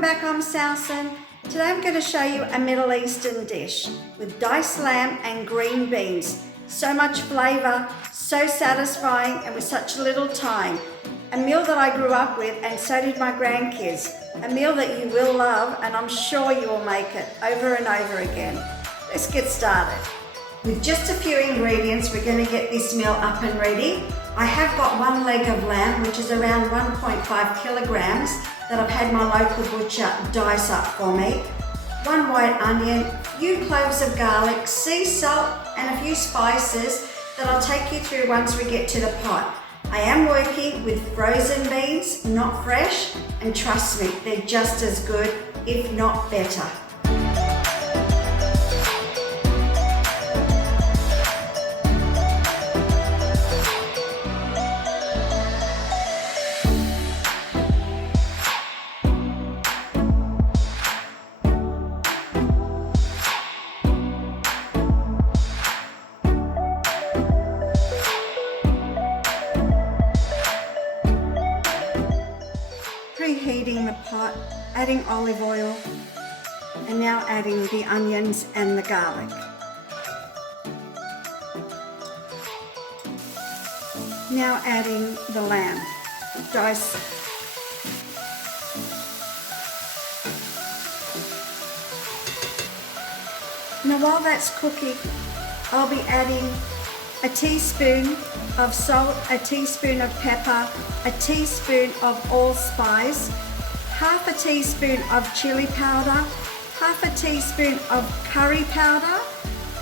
welcome back. I'm Sowson. Today I'm going to show you a Middle Eastern dish with diced lamb and green beans. So much flavour, so satisfying and with such little time. A meal that I grew up with and so did my grandkids. A meal that you will love and I'm sure you will make it over and over again. Let's get started. With just a few ingredients, we're going to get this meal up and ready. I have got one leg of lamb, which is around 1.5 kilograms, that I've had my local butcher dice up for me. One white onion, a few cloves of garlic, sea salt, and a few spices that I'll take you through once we get to the pot. I am working with frozen beans, not fresh, and trust me, they're just as good, if not better. Preheating the pot, adding olive oil, and now adding the onions and the garlic. Now adding the lamb, diced. Now while that's cooking, I'll be adding a teaspoon of salt, a teaspoon of pepper, a teaspoon of allspice, half a teaspoon of chili powder, half a teaspoon of curry powder,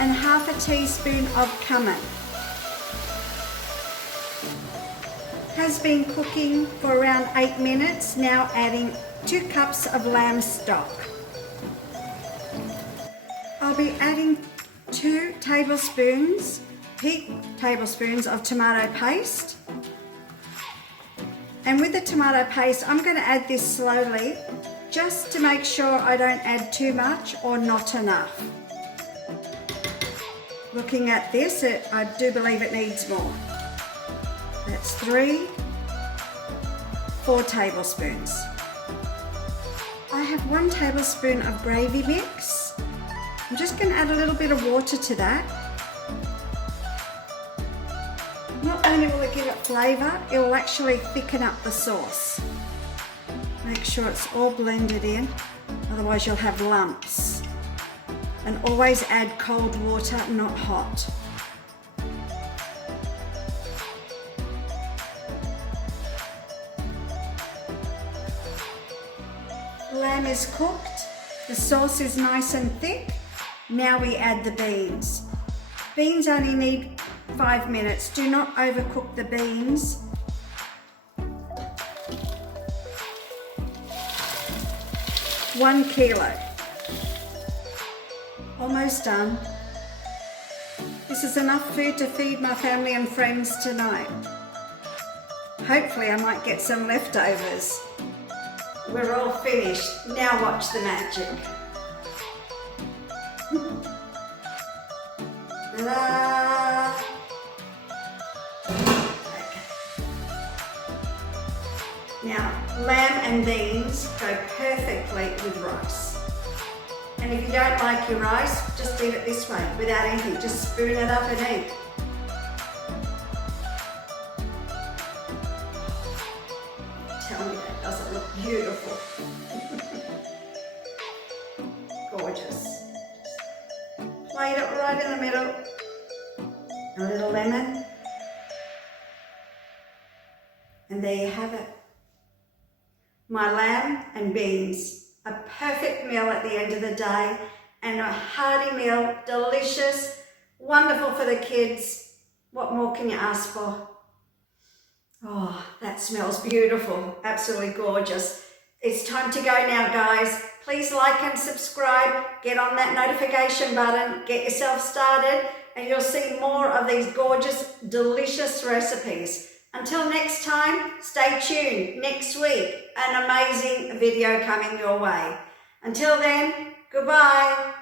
and half a teaspoon of cumin. Has been cooking for around 8 minutes, now adding 2 cups of lamb stock. I'll be adding 2 tablespoons of tomato paste. And with the tomato paste, I'm going to add this slowly just to make sure I don't add too much or not enough. Looking at this, I do believe it needs more. That's 4 tablespoons. I have 1 tablespoon of gravy mix. I'm just going to add a little bit of water to that. Not only will it give it flavour, it will actually thicken up the sauce. Make sure it's all blended in, otherwise you'll have lumps. And always add cold water, not hot. The lamb is cooked, the sauce is nice and thick. Now we add the beans. Beans only need 5 minutes. Do not overcook the beans. One kilo. Almost done. This is enough food to feed my family and friends tonight. Hopefully I might get some leftovers. We're all finished. Now watch the magic. Ta-da! Now, lamb and beans go perfectly with rice. And if you don't like your rice, just eat it this way, without anything. Just spoon it up and eat. Tell me that doesn't look beautiful. Gorgeous. Plate it right in the middle. A little lemon. And there you have it. My lamb and beans. A perfect meal at the end of the day and a hearty meal, delicious, wonderful for the kids. What more can you ask for? Oh, that smells beautiful, absolutely gorgeous. It's time to go now, guys. Please like and subscribe, get on that notification button, get yourself started, and you'll see more of these gorgeous, delicious recipes. Until next time, stay tuned. Next week, an amazing video coming your way. Until then, goodbye.